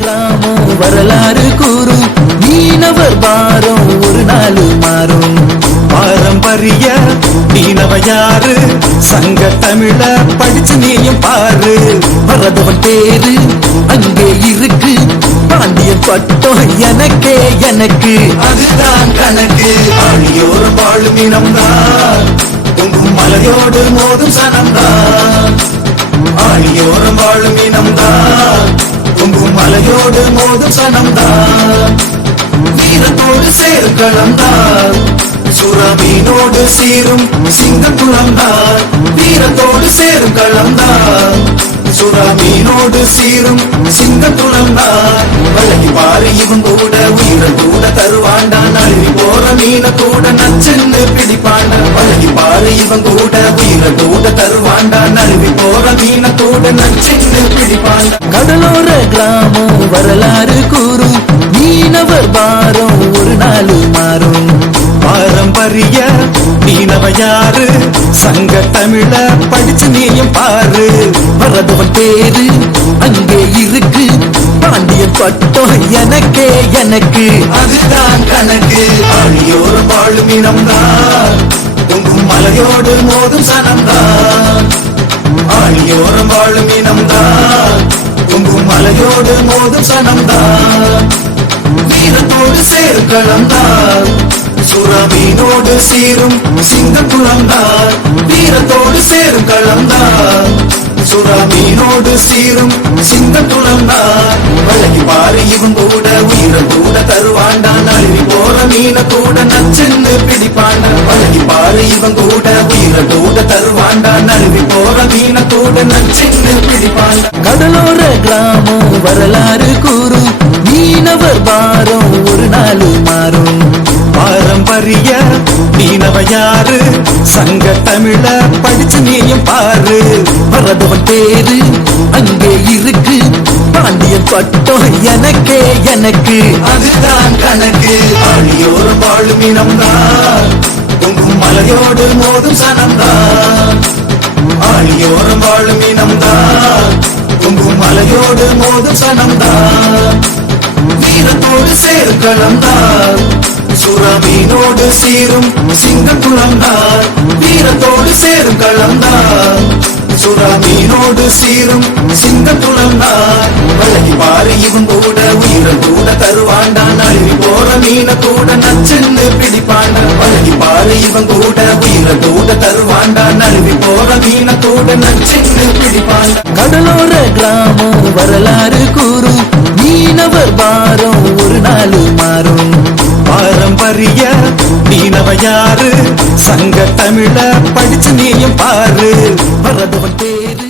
கிராமம் வரலாறு கூறும் மீனவர் பாரம் ஒரு நாள் மாறும். பாரம்பரிய மீனவ யாரு சங்க தமிழ படிச்சு நீயும் பாரு. பரதவன் பேரு அங்கே இருக்கு, பாண்டியன் பட்டம் எனக்கே எனக்கு அதுதான் கணக்கு. ஆழியோர் வாழும் இனம்தான் பொங்கும் மலையோடு மோதும் சனம்தான். ஆழியோரம் வாழும் இனம்தான் பொங்கும் மலையோடு மோதும் சனம்தான். வீரத்தோடு சேர்க்களம்தான் சுரமீனோடு சீரும் சிங்கக்குளம்தான். வீரத்தோடு சேரும் களம்தான் சுரமீனோடு சீரும் சிங்கக்குளம்தான். வழங்கி பாரு இவன் கூட உயிரை கூட தருவாண்டான். அழுவி போற மீன கூட நச்சென்னு பிடிப்பாண்ட. வழங்கி பாரு இவன் கூட உயிரை கூட தருவாண்டான். அழுவி போற மீன கூட நச்சென்னு பிடிப்பாண்ட. கடலோர கிராமம் வரலாறு கூறும் மீனவர் பாரம் ஒரு நாள் மாறும். பாரம்பரிய மீனவ யாரு சங்க தமிழ படிச்சு நீயும் பாரு. பரதவன் பேரு அங்கே இருக்கு, பாண்டியன் பட்டம் எனக்கே எனக்கு அதுதான் கணக்கு. ஆழியோர் வாழும் இனம்தான் பொங்கும் மலையோடு மோதும் சனம்தான். ஆழியோரம் வாழும் இனம்தான் பொங்கும் மலையோடு மோதும் சனம்தான். வீரத்தோடு சேர்க்களம்தான் சுரமீனோடு சீரும் சிங்கக்குளம்தான். வீரத்தோடு சேரும் களம்தான் சுரமீனோடு சீரும் சிங்கக்குளம்தான். வழங்கி பாரு இவன் கூட உயிரை கூட தருவாண்டான். அழுவி போற மீன கூட நச்சென்னு பிடிப்பாண்டான். வழங்கி பாரு இவன் கூட உயிரை கூட தருவாண்டான். அழுவி போற மீன கூட நச்சென்னு பிடிப்பாண்டான். கடலோர கிராமம் வரலாறு கூறும் மீனவர் பாரம் ஒரு நாள் மாறும். பாரம்பரிய மீனவ யாரு சங்க தமிழ படிச்சு நீயும் பாரு. பரதவன் பேரு அங்கே இருக்கு, பாண்டியன் பட்டம் எனக்கே எனக்கு அதுதான் கணக்கு. ஆழியோர் வாழும் இனம்தான் பொங்கும் மலையோடு மோதும் சனம்தான். ஆழியோரம் வாழும் இனம்தான் பொங்கும் மலையோடு மோதும் சனம்தான். வீரத்தோடு சேர்க்களம்தான் சுரமீனோடு சீரும் சிங்கக்குளம்தான். வீரத்தோடு சேரும் களம்தான் சுரமீனோடு சீரும் சிங்கக்குளம்தான். வழங்கி பாரு இவன் கூட உயிரை கூட தருவாண்டான். அழுவி போற மீன கூட நச்சென்னு பிடிப்பாண்டான். வழங்கி பாரு இவன் கூட உயிரை கூட தருவாண்டான். அழுவி போற மீன கூட நச்சென்னு பிடிப்பாண்டான். கடலோர கிராமம் வரலாறு கூறும் மீனவர் பாரம் ஒரு நாள் மாறும். பாரம்பரிய மீனவ யாரு சங்க தமிழ படிச்சு நீயும் பாரு. பரதவன் பேரு